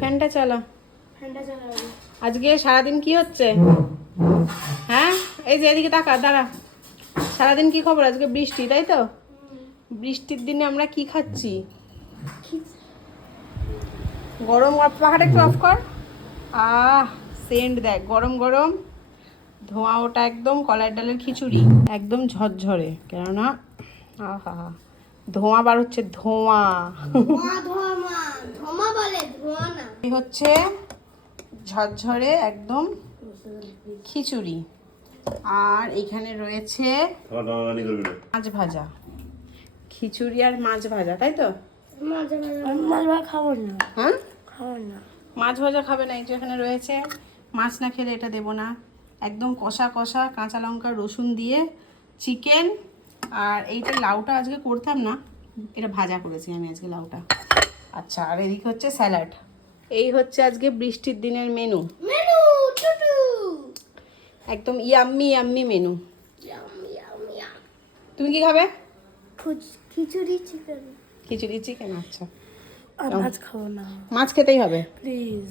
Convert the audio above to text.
ফ্যানটা চালা। আজকে সারাদিন কি হচ্ছে? হ্যাঁ, এই যে এদিকে তাকা, দাঁড়া। সারাদিন কি খবর? আজকে বৃষ্টি, তাই তো? বৃষ্টির দিনে আমরা কি খাচ্ছি? গরম, পাখাটা একটু অফ কর। সেন্ট দেখ, গরম গরম ধোঁয়া ওটা, একদম কলাই ডালের খিচুড়ি, একদম ঝরঝরে। কেননা আহা, ধোঁয়া বার হচ্ছে, ধোঁয়া। এই হচ্ছে ঝরঝরে একদম খিচুড়ি। আর এখানে রয়েছে মাছ ভাজা। খিচুড়ি আর মাছ ভাজা, তাই তো? মাছ ভাজা খাবো না। হ্যাঁ, খাবো না। মাছ ভাজা খাবে না? এই যে এখানে রয়েছে, মাছ না খেলে এটা দেবো না। একদম কষা কষা কাঁচা লঙ্কা রসুন দিয়ে চিকেন। আর এইটা লাউটা আজকে করতাম না, এটা ভাজা করেছি আমি আজকে লাউটা। আচ্ছা, আর এদিকে হচ্ছে স্যালাড। এই হচ্ছে আজকে বৃষ্টির দিনের মেনু। একদম ইয়াম্মি ইয়াম্মি মেনু। তুমি কি খাবে? খিচুড়ি চিকেন। খিচুড়ি চিকেন, আচ্ছা। আর মাছ খাবো না। মাছ খেতেই হবে প্লিজ।